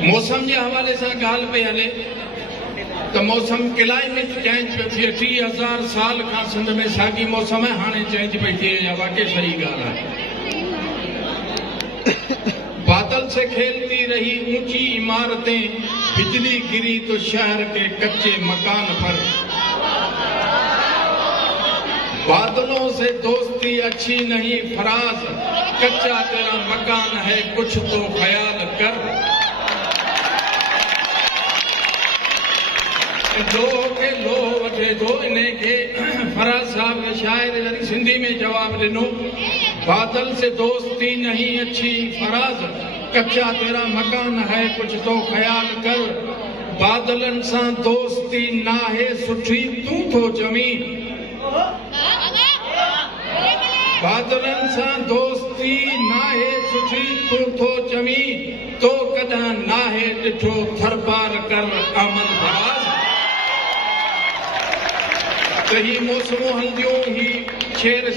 मौसम के हवाले से गाल पे हले तो मौसम क्लाइमेट चेंज पे थी 30,000 साल का सिंध में सागी मौसम है हाने चेंज पे थी या वाकई सही गाल है। बादल से खेलती रही ऊंची इमारतें, बिजली गिरी तो शहर के कच्चे मकान पर। बादलों से दोस्ती अच्छी नहीं फराज, कच्चा तेरा मकान है कुछ तो ख्याल कर। दो के लो वठे दो इन्हें के फराज साहब के शायर सिंधी में जवाब दिनो, बादल से दोस्ती नहीं अच्छी फराज, कच्चा तेरा मकान है कुछ तो ख्याल कर। बादलन सा दोस्ती ना है सुठी तू तो जमी, बादलन सा दोस्ती ना है सुठी तू तो जमी, तो कदा ना है ॾिठो थरपार कर अमन फराज। तो ही मौसमों हल्दियों ही शेर